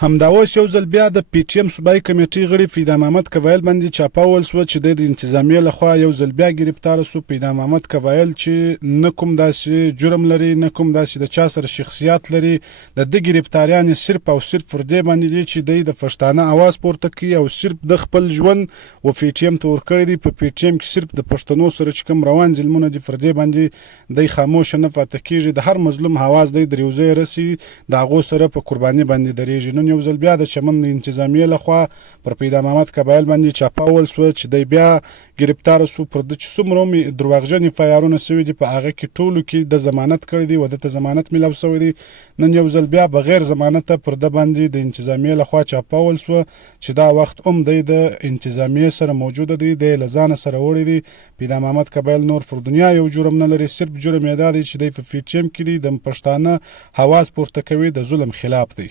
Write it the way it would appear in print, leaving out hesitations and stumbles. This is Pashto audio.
همدا اوس یو ځل بیا د پی ټي ایم صوبایي کمیټې غړي فیدا محمد کوایل باندې چاپه وول سوه چې د انتظامیې لخوا یو ځل بیا ګرفتاره سو. فیدا محمد کوایل چې نه کوم داسې جرم لري، نه کوم داسې د چا سره شخصیت لري، د ده ګرفتاریان صرف او صرف پر دې باندې دي چې دی د پښتانه اواز پورته کوي او صرف د خپل ژوند و پی ټي ایم ته ورکړی دی. په پی ټي ایم کې صرف د پښتنو سره چې کوم روان ظلمونه دي پر دې باندې دی خاموشه نه پاتې کېږي. د هر مظلوم اواز دی در یو ځای رسي، د هغو سره په قرباني باندې درېږي. نن یو ځل بیا د چمن د انتظامیې لخوا پر فیدا محمد کوایل باندې چاپه وول سوه چې دی بیا ګرفتاره سو. پر ده چې څومره هم درواغجن اف آی آرونه سوي دي په هغه کې ټولو کې د ضمانت کړی دی و ده ته ضمانت میلاو سوی دی. نن یو ځل بیا بغیر ضمانته پر ده باندې د انتظامیې لخوا چاپه وول سوه چې دا وخت هم دی د انتظامیې سره موجوده دی، دی له ځانه سره وړی دی. فیدا محمد کوایل نور پر دنیا یو جرم نه لري، صرف جرم یې دا دی چې دی په پی ټي ایم کې دی د پښتانه حواس پورته کوي، د ظلم خلاف دی.